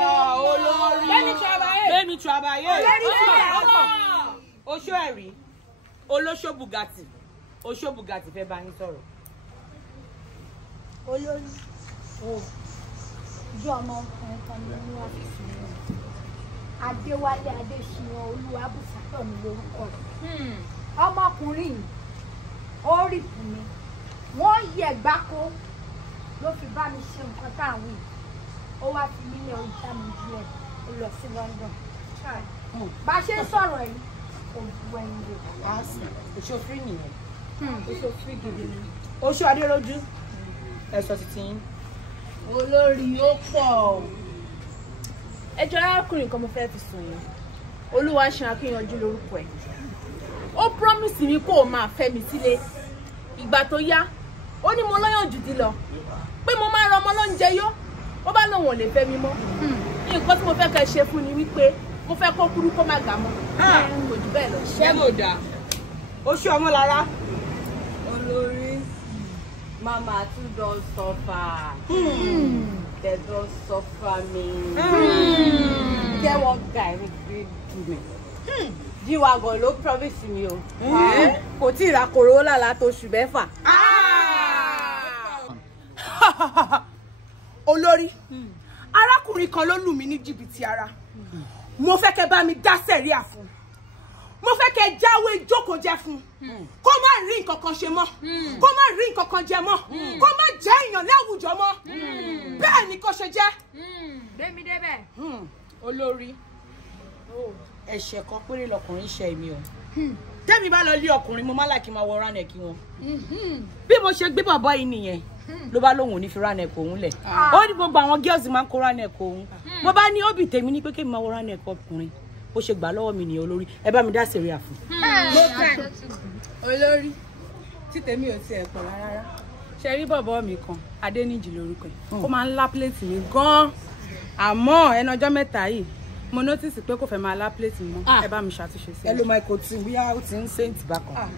olórí. Let me trabaye. Oṣó ẹ̀rí. Olóṣó bugati. Oṣó bugati fẹ́ bá yín sọ̀rọ̀. Olórí. Ìjọ ọmọ ọkùnrin kan ní ọ́fíìsì mi. Adéwálé Adéṣínà Olúwabùsátọ̀ mi lórúkọ rẹ̀. Ọmọkùnrin ó rí fún mi. Wọ́n yẹ gbáko ló fi bá mi ṣe nǹkan táwọn yìí. Ó wá fi nílé oríṣà mi díẹ̀ ó lọ sí London. Bá a ṣe ń sọ̀rọ̀ yìí, òògùn ẹ̀yìn rẹ̀. Òṣòfin nìyẹn. Òṣòfin gidi ni. Oṣó Adéròjú. Ẹ sọ títí yín. Olórí ó pọ̀. Ẹjọ́ arákùnrin kan mo fẹ́ fi sùn yẹn. Olúwaṣeun Akíyanjú lórúkọ ẹ̀. Ó promise mi kó o máa fẹ́ mi sílé. Ìgbà tó yá, ó ní mo lọ́yàn jù dí lọ. Pé mo máa rọ ọmọ lóúnjẹ yó. Ó bá lóun ò lè fẹ́ mi mọ́. Nǹkan tí mo fẹ́ kẹ́ ṣe fún ni wípé mo fẹ́ kó kúrú kó má ga mọ́. Kò jù bẹ́ẹ̀ lọ. Ṣé mo dà? Oṣó Ọmọlára. Olórí, Mama too don suffer. They don suffer me. Get one guy who gree do me. G-Wagon ló promise mi o. Kò tí ì ra Corolla látó oṣù mẹ́fà. Olórí. Arákùnrin kan ló lù mí ní jìbìtì ara. Mo fẹ́ kẹ́ bá mi dá sẹ̀ríà fún. Mo fẹ́ kẹ́ jáwé jókòó jẹ fún. Kó má rí nǹkan kan ṣe mọ́. Kó má rí nǹkan kan jẹ mọ́. Kó má jẹ́ èèyàn láwùjọ mọ́. Bẹ́ẹ̀ ni kò ṣe jẹ́. Gbémi débẹ̀. Olórí. Ẹ̀ṣẹ̀ kan péré lọkùnrin ṣe èmi o. Tẹ́mi bá lọ lé ọkùnrin mo má láìkí máa wọ ránẹ̀kì wọn. Bí mo ṣe gbé bàbá yìí nìyẹn ló bá lóhùn ní fi ránẹ̀kì òun lẹ̀. Ó ní gbogbo àwọn girls máa ń kó ránẹ̀kì òun. Mo bá ní óbì tèmi ní pé kí n máa wọ ránẹ̀kì ọkùnrin. Ó ṣe gbà lọ́wọ́ mi nìyẹn olórí. Ẹ bá mi dá sẹ̀ríà fún. Olórí, tí tèmi ò tiẹ̀ pọ̀ rárá. Ṣé rí bọ̀bọ̀ mi kan, Adéníjì lórúkọ ẹ̀. Ó máa ń lá pléètì mi gan-an. Àmọ́ ẹnu ọjọ́ mẹ́ta yìí, mo notice pé kò fẹ́ máa lá pléètì mọ́. Ẹ bá mi ṣàtúnṣe sí i. Ẹ lo micro tí bóyá ó ti ń ṣe ìtìbá kan.